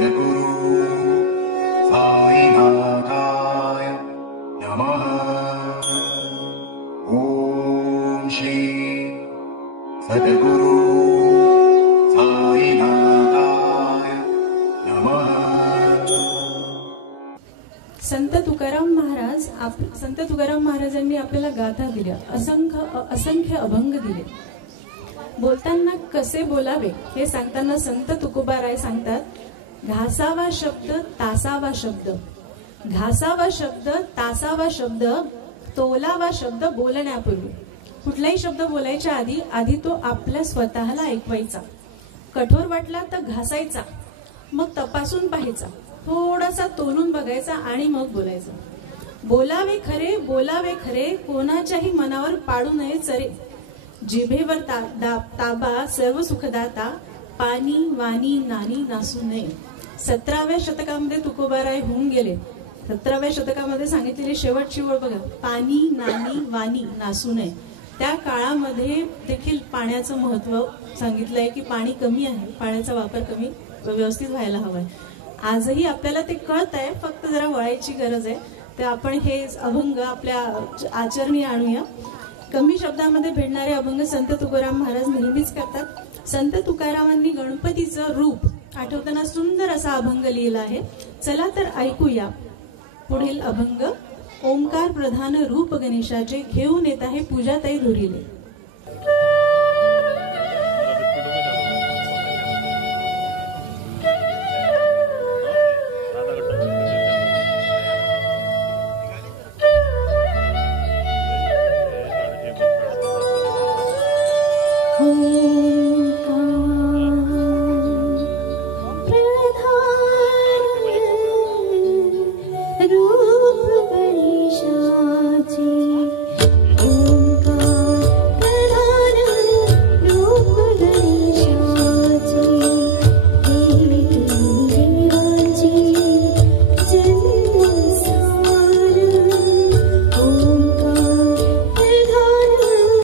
सद्गुरु साईनाथाय नमः। ओम श्री सद्गुरु साईनाथाय नमः। संत तुकाराम महाराजांनी आपल्याला गाथा दिल्या, असंख्य अभंग दिले। बोलताना कसे बोलावे हे सांगताना संत तुकोबाराय सांगतात, घासावा शब्द तासावा शब्द, घासावा शब्द तासावा शब्द, तोलावा शब्द बोलण्यापूर्वी। कुठलाही शब्द बोलायच्या आधी तो आपल्या स्वतःला ऐकवायचा, कठोर वाटला तर घासायचा, मग तपासून पाहायचा, थोडासा तोलून बघायचा आणि मग बोलायचं। बोलावे खरे कोणाच्याही मनावर पाडू नये चरे, जिभेवर ताबा सर्व सुखदाता, पाणी वाणी नानी नासू नये। 17व्या शतकामध्ये तुकोबाराय होऊन गेले। 17व्या शतकामध्ये सांगितलेली शेवटची ओळ बघा, पाणी नानी वाणी नासू नये। त्या काळामध्ये देखील पाण्याचं महत्व सांगितलंय की पाणी कमी आहे, पाण्याचा वापर कमी व्यवस्थित व्हायला हवाय। आजही आपल्याला ते कळत आहे, फक्त जरा वळायची गरज आहे। तर आपण हे अभंग आपल्या आचरणी आणूया। कमी शब्दामध्ये भेटणारे अभंग संत तुकाराम महाराज नेहमीच करतात। संत तुकारामांनी गणपतीचं रूप आठवताना सुंदर असा अभंग लिहिला आहे। चला तर ऐकूया पुढील अभंग। ओंकार प्रधान रूप गणेशाचे, घेऊन येत आहे पूजाताई धुरीले। रूप गणेशा